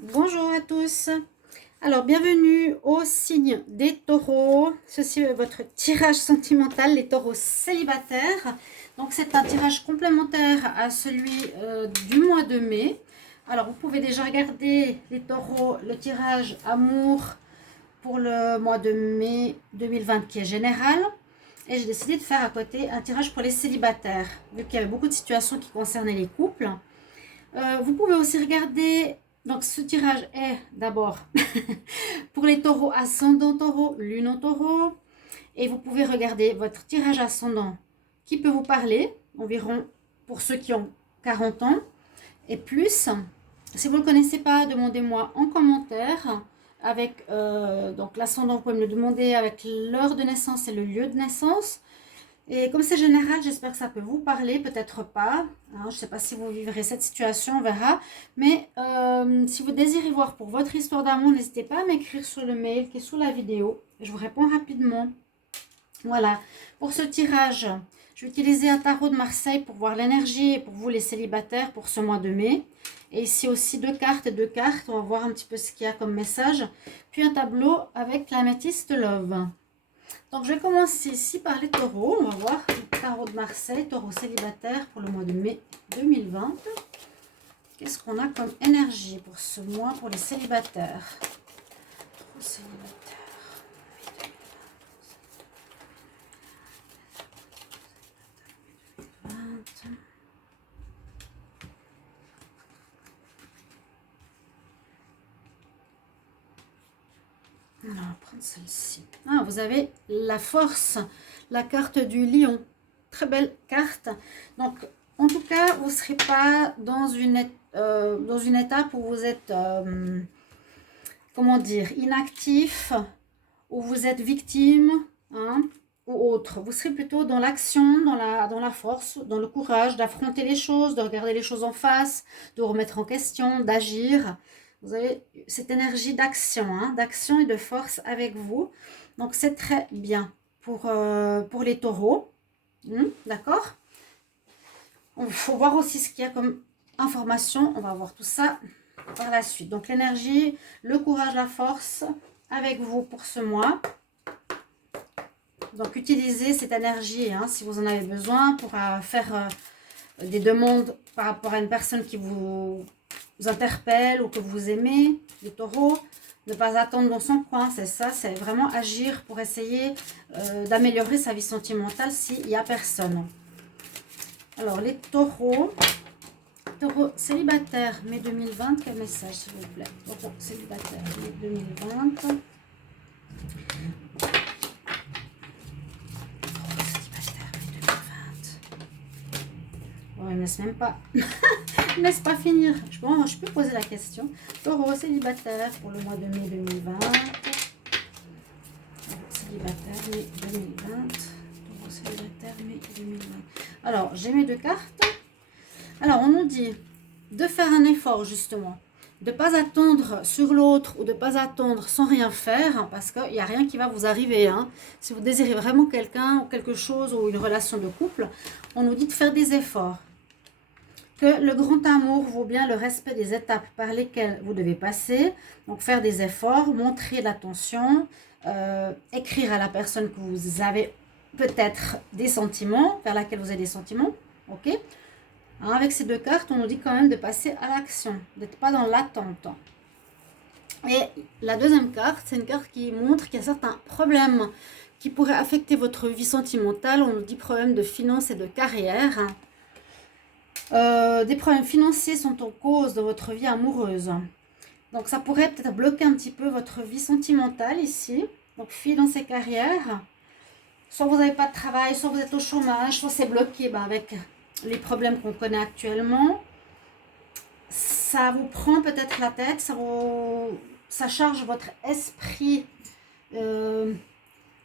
Bonjour à tous. Alors, bienvenue au signe des taureaux. Ceci est votre tirage sentimental, les taureaux célibataires. Donc, c'est un tirage complémentaire à celui du mois de mai. Alors, vous pouvez déjà regarder les taureaux, le tirage amour pour le mois de mai 2020 qui est général. Et j'ai décidé de faire à côté un tirage pour les célibataires, vu qu'il y avait beaucoup de situations qui concernaient les couples. Vous pouvez aussi regarder, donc ce tirage est d'abord pour les taureaux ascendant taureau, lune en taureau. Et vous pouvez regarder votre tirage ascendant qui peut vous parler, environ pour ceux qui ont 40 ans et plus. Si vous ne le connaissez pas, demandez-moi en commentaire. Avec donc l'ascendant, vous pouvez me le demander avec l'heure de naissance et le lieu de naissance. Et comme c'est général, j'espère que ça peut vous parler, peut-être pas. Hein, je ne sais pas si vous vivrez cette situation, on verra. Mais si vous désirez voir pour votre histoire d'amour, n'hésitez pas à m'écrire sur le mail qui est sous la vidéo. Je vous réponds rapidement. Voilà. Pour ce tirage, je vais utiliser un tarot de Marseille pour voir l'énergie pour vous les célibataires pour ce mois de mai. Et ici aussi deux cartes et deux cartes. On va voir un petit peu ce qu'il y a comme message. Puis un tableau avec l'améthyste love. Donc, je vais commencer ici par les taureaux. On va voir le tarot de Marseille, taureau célibataire pour le mois de mai 2020. Qu'est-ce qu'on a comme énergie pour ce mois pour les célibataires? Taureau célibataire. On va prendre celle-ci. Ah, vous avez la force, la carte du lion. Très belle carte. Donc, en tout cas, vous ne serez pas dans une étape où vous êtes, comment dire, inactif, où vous êtes victime, hein, ou autre. Vous serez plutôt dans l'action, dans la force, dans le courage d'affronter les choses, de regarder les choses en face, de remettre en question, d'agir. Vous avez cette énergie d'action, hein, d'action et de force avec vous. Donc, c'est très bien pour les taureaux. D'accord? Il faut voir aussi ce qu'il y a comme information. On va voir tout ça par la suite. Donc, l'énergie, le courage, la force avec vous pour ce mois. Donc, utilisez cette énergie hein, si vous en avez besoin pour faire des demandes par rapport à une personne qui vous interpelle ou que vous aimez, les taureaux. Ne pas attendre dans son coin, c'est ça, c'est vraiment agir pour essayer d'améliorer sa vie sentimentale s'il n'y a personne. Alors, les taureaux célibataires, mai 2020, quel message s'il vous plaît? Taureaux célibataires, mai 2020. Oh, il ne laisse même pas. Il ne laisse pas finir. Bon, je peux poser la question. Taureau célibataire pour le mois de mai 2020. Célibataire, mai 2020. Taureau célibataire, mai 2020. Alors, j'ai mes deux cartes. Alors, on nous dit de faire un effort, justement. De ne pas attendre sur l'autre ou de ne pas attendre sans rien faire, hein, parce qu'il n'y a rien qui va vous arriver. Hein. Si vous désirez vraiment quelqu'un ou quelque chose ou une relation de couple, on nous dit de faire des efforts. Que le grand amour vaut bien le respect des étapes par lesquelles vous devez passer. Donc, faire des efforts, montrer l'attention, écrire à la personne que vous avez peut-être des sentiments, vers laquelle vous avez des sentiments. Ok? Alors, avec ces deux cartes, on nous dit quand même de passer à l'action, d'être pas dans l'attente. Et la deuxième carte, c'est une carte qui montre qu'il y a certains problèmes qui pourraient affecter votre vie sentimentale. On nous dit problèmes de finances et de carrière. Des problèmes financiers sont en cause de votre vie amoureuse. Donc, ça pourrait peut-être bloquer un petit peu votre vie sentimentale ici. Donc, finances et carrière. Soit vous n'avez pas de travail, soit vous êtes au chômage, soit c'est bloqué avec les problèmes qu'on connaît actuellement. Ça vous prend peut-être la tête, ça charge votre esprit.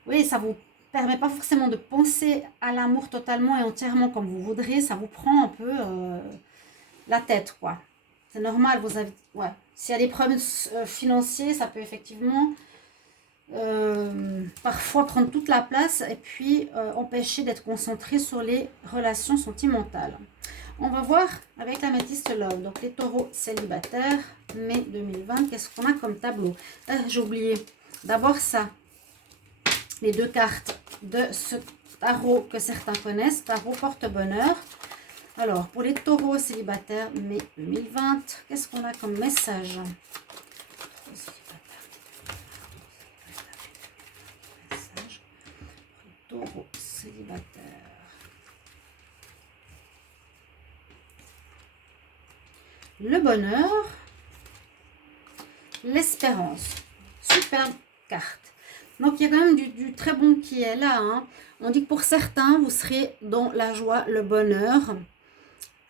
Oui, ça vous permet pas forcément de penser à l'amour totalement et entièrement comme vous voudriez. Ça vous prend un peu la tête, quoi. C'est normal, vous avez... Ouais. S'il y a des problèmes financiers, ça peut effectivement parfois prendre toute la place et puis empêcher d'être concentré sur les relations sentimentales. On va voir avec l'améthyste love. Donc les taureaux célibataires, mai 2020, qu'est-ce qu'on a comme tableau? J'ai oublié. D'abord ça, les deux cartes de ce tarot que certains connaissent, tarot porte-bonheur. Alors, pour les taureaux célibataires, mai 2020, qu'est-ce qu'on a comme message? Taureau célibataire. Le bonheur, l'espérance. Superbe carte. Donc, il y a quand même du très bon qui est là. Hein. On dit que pour certains, vous serez dans la joie, le bonheur.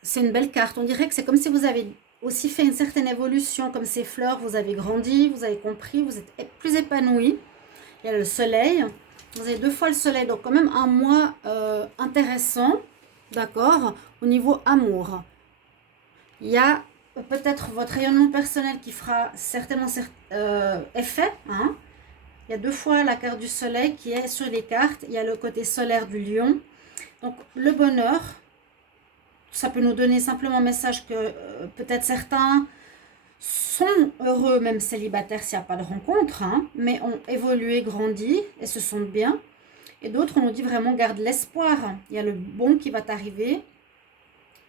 C'est une belle carte. On dirait que c'est comme si vous avez aussi fait une certaine évolution, comme ces fleurs. Vous avez grandi, vous avez compris, vous êtes plus épanoui. Il y a le soleil. Vous avez 2 fois le soleil. Donc, quand même un mois intéressant. D'accord? Au niveau amour. Il y a peut-être votre rayonnement personnel qui fera certainement effet. Hein. Il y a 2 fois la carte du soleil qui est sur les cartes. Il y a le côté solaire du lion. Donc le bonheur, ça peut nous donner simplement un message que peut-être certains sont heureux, même célibataires s'il n'y a pas de rencontre, hein, mais ont évolué, grandi et se sentent bien. Et d'autres, on nous dit vraiment garde l'espoir. Il y a le bon qui va t'arriver.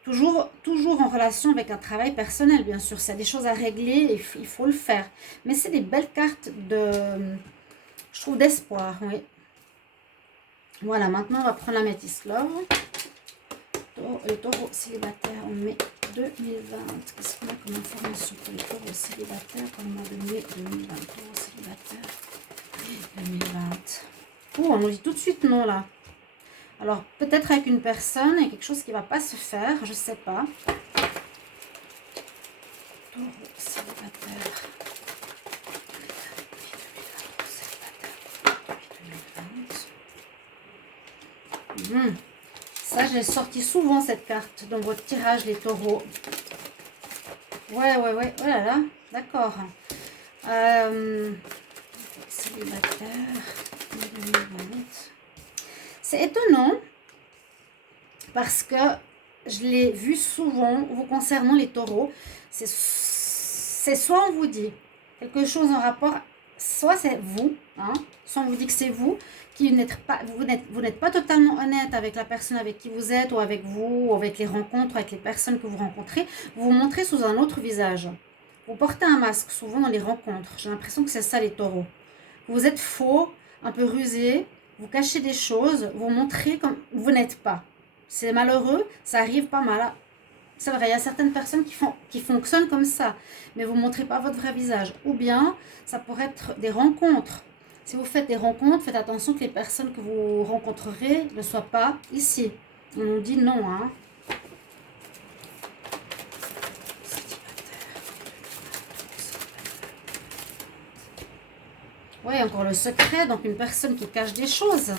Toujours en relation avec un travail personnel, bien sûr. S'il y a des choses à régler, il faut le faire. Mais c'est des belles cartes je trouve, d'espoir, oui. Voilà, maintenant, on va prendre l'améthyste love. Le taureau célibataire en mai 2020. Qu'est-ce qu'on a comme information pour les taureaux célibataires pour le mois de mai 2020? Taureau célibataire 2020. Oh, on nous dit tout de suite non, là. Alors, peut-être avec une personne, il y a quelque chose qui ne va pas se faire, je ne sais pas. Taureau célibataire. Ça, j'ai sorti souvent cette carte dans votre tirage, les taureaux. Ouais. Oh là là, d'accord. Célibataire 2020. C'est étonnant parce que je l'ai vu souvent vous concernant les taureaux. C'est soit on vous dit quelque chose en rapport, soit c'est vous, hein, soit on vous dit que c'est vous qui vous n'êtes pas totalement honnête avec la personne avec qui vous êtes, ou avec vous, ou avec les rencontres, avec les personnes que vous rencontrez. Vous vous montrez sous un autre visage. Vous portez un masque souvent dans les rencontres. J'ai l'impression que c'est ça les taureaux. Vous êtes faux, un peu rusé. Vous cachez des choses, vous montrez comme vous n'êtes pas. C'est malheureux, ça arrive pas mal. C'est vrai, il y a certaines personnes qui fonctionnent comme ça, mais vous ne montrez pas votre vrai visage. Ou bien, ça pourrait être des rencontres. Si vous faites des rencontres, faites attention que les personnes que vous rencontrerez ne soient pas ici. On nous dit non, hein. Oui, encore le secret, donc une personne qui cache des choses.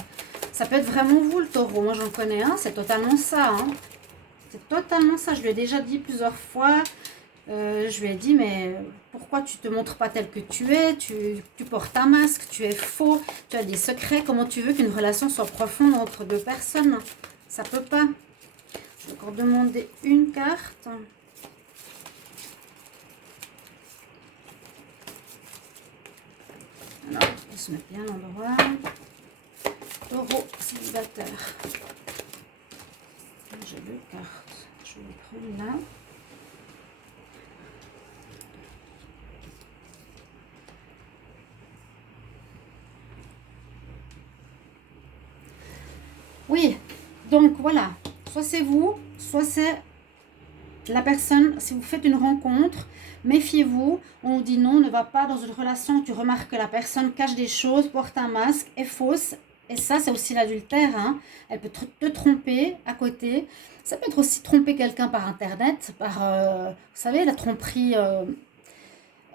Ça peut être vraiment vous, le taureau. Moi, j'en connais un, c'est totalement ça. Hein. C'est totalement ça. Je lui ai déjà dit plusieurs fois. Je lui ai dit, mais pourquoi tu ne te montres pas tel que tu es? Tu portes un masque, tu es faux, tu as des secrets. Comment tu veux qu'une relation soit profonde entre 2 personnes? Ça ne peut pas. Je vais encore demander une carte. Alors, on se met bien à l'endroit. Taureau célibataire. J'ai 2 cartes. Je vais les prendre là. Oui, donc voilà. Soit c'est vous, soit c'est la personne. Si vous faites une rencontre, méfiez-vous. On vous dit non, ne va pas dans une relation. Tu remarques que la personne cache des choses, porte un masque, est fausse. Et ça, c'est aussi l'adultère. Hein. Elle peut te tromper à côté. Ça peut être aussi tromper quelqu'un par Internet, par, vous savez, la tromperie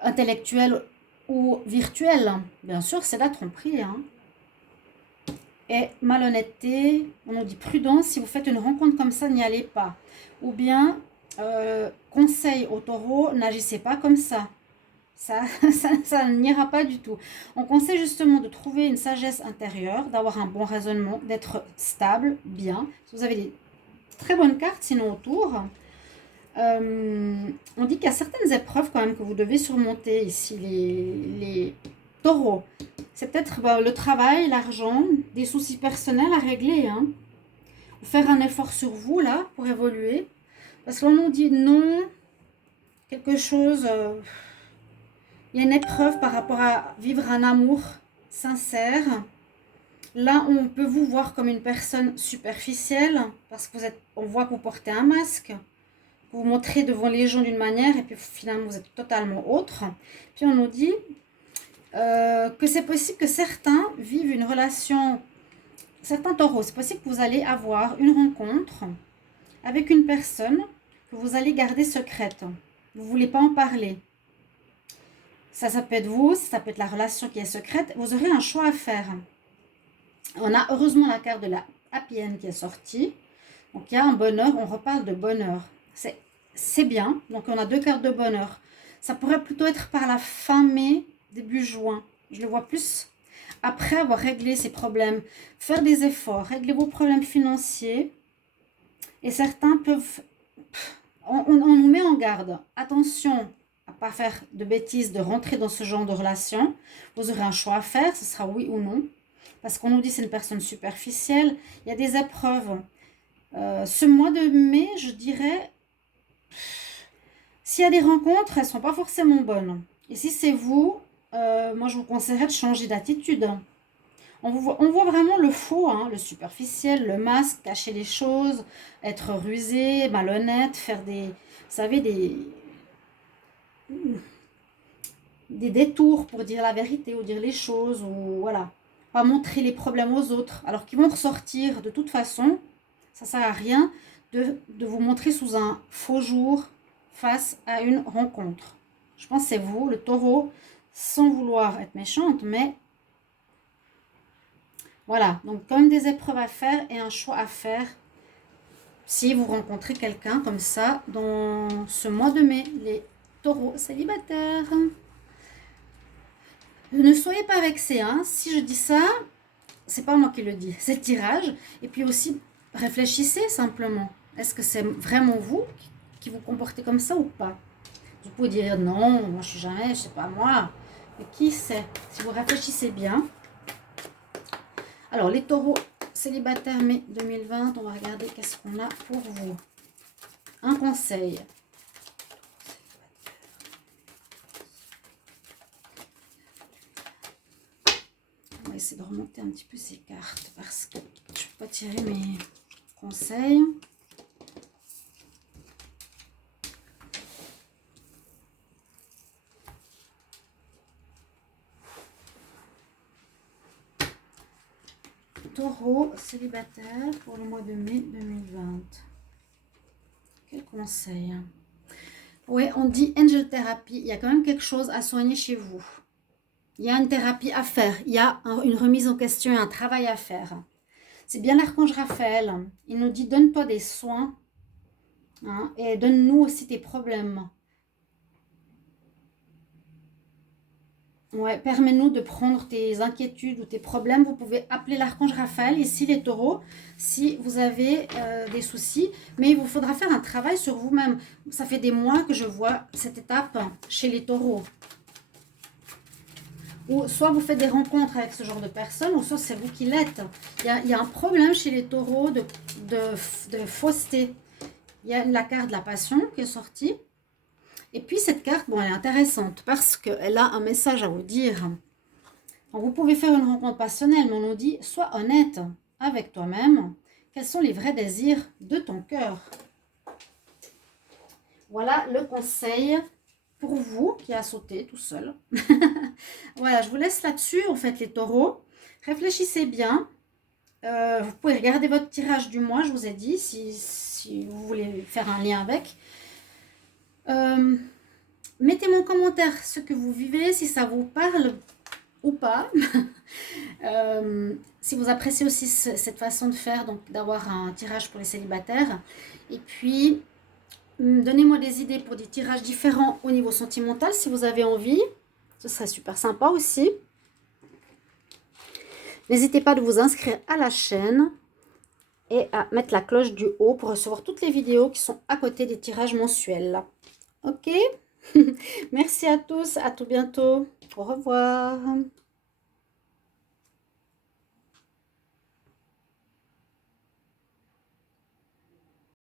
intellectuelle ou virtuelle. Bien sûr, c'est la tromperie. Hein. Et malhonnêteté, on nous dit prudence. Si vous faites une rencontre comme ça, n'y allez pas. Ou bien, conseil au taureau, n'agissez pas comme ça. Ça n'ira pas du tout. On conseille justement de trouver une sagesse intérieure, d'avoir un bon raisonnement, d'être stable, bien. Si vous avez très bonne carte sinon autour. On dit qu'il y a certaines épreuves quand même que vous devez surmonter ici, les taureaux. C'est peut-être le travail, l'argent, des soucis personnels à régler. Hein. Faire un effort sur vous là pour évoluer. Parce qu'on nous dit non, quelque chose... il y a une épreuve par rapport à vivre un amour sincère. Là, on peut vous voir comme une personne superficielle parce que on voit que vous portez un masque. Vous vous montrez devant les gens d'une manière et puis finalement vous êtes totalement autre. Puis on nous dit que c'est possible que certains vivent une relation, certains taureaux, c'est possible que vous allez avoir une rencontre avec une personne que vous allez garder secrète. Vous ne voulez pas en parler. Ça peut être vous, ça peut être la relation qui est secrète. Vous aurez un choix à faire. On a heureusement la carte de la Happy End qui est sortie. Donc il y a un bonheur, on reparle de bonheur. C'est bien, donc on a 2 cartes de bonheur. Ça pourrait plutôt être par la fin mai, début juin. Je le vois plus après avoir réglé ces problèmes. Faire des efforts, régler vos problèmes financiers. Et certains peuvent... On nous met en garde. Attention à ne pas faire de bêtises, de rentrer dans ce genre de relation. Vous aurez un choix à faire, ce sera oui ou non. Parce qu'on nous dit que c'est une personne superficielle. Il y a des épreuves. Ce mois de mai, je dirais... S'il y a des rencontres, elles ne sont pas forcément bonnes. Et si c'est vous, moi je vous conseillerais de changer d'attitude. On voit vraiment le faux, hein, le superficiel, le masque, cacher les choses, être rusé, malhonnête, faire des, vous savez, des détours pour dire la vérité ou dire les choses, ou voilà, pas montrer les problèmes aux autres, alors qu'ils vont ressortir de toute façon. Ça ne sert à rien de vous montrer sous un faux jour face à une rencontre. Je pense que c'est vous, le taureau, sans vouloir être méchante, mais voilà. Donc, quand même des épreuves à faire et un choix à faire si vous rencontrez quelqu'un comme ça dans ce mois de mai, les taureaux célibataires. Ne soyez pas vexés, hein. Si je dis ça, c'est pas moi qui le dis, c'est le tirage. Et puis aussi, réfléchissez simplement. Est-ce que c'est vraiment vous qui vous comportez comme ça ou pas? Vous pouvez dire non, moi je suis jamais, je sais pas moi. Mais qui sait? Si vous réfléchissez bien. Alors les taureaux célibataires mai 2020, on va regarder qu'est-ce qu'on a pour vous. Un conseil. On va essayer de remonter un petit peu ces cartes parce que je ne peux pas tirer mes conseils. Taureau célibataire pour le mois de mai 2020. Quel conseil? Oui, on dit Angel Therapy. Il y a quand même quelque chose à soigner chez vous. Il y a une thérapie à faire. Il y a une remise en question et un travail à faire. C'est bien l'archange Raphaël. Il nous dit donne-toi des soins, hein, et donne-nous aussi tes problèmes. Ouais, permets-nous de prendre tes inquiétudes ou tes problèmes. Vous pouvez appeler l'archange Raphaël. Ici, les taureaux, si vous avez des soucis. Mais il vous faudra faire un travail sur vous-même. Ça fait des mois que je vois cette étape chez les taureaux. Ou soit vous faites des rencontres avec ce genre de personnes, ou soit c'est vous qui l'êtes. Il y a un problème chez les taureaux de fausseté. Il y a la carte de la passion qui est sortie. Et puis cette carte, bon, elle est intéressante parce qu'elle a un message à vous dire. Donc, vous pouvez faire une rencontre passionnelle, mais on nous dit, sois honnête avec toi-même. Quels sont les vrais désirs de ton cœur? Voilà le conseil pour vous qui a sauté tout seul. Voilà, je vous laisse là-dessus, en fait, les taureaux. Réfléchissez bien. Vous pouvez regarder votre tirage du mois, je vous ai dit, si vous voulez faire un lien avec. Mettez-moi en commentaire ce que vous vivez, si ça vous parle ou pas. Si vous appréciez aussi cette façon de faire, donc d'avoir un tirage pour les célibataires. Et puis, donnez-moi des idées pour des tirages différents au niveau sentimental si vous avez envie. Ce serait super sympa aussi. N'hésitez pas de vous inscrire à la chaîne. et à mettre la cloche du haut pour recevoir toutes les vidéos qui sont à côté des tirages mensuels. Ok. Merci à tous, à tout bientôt. Au revoir.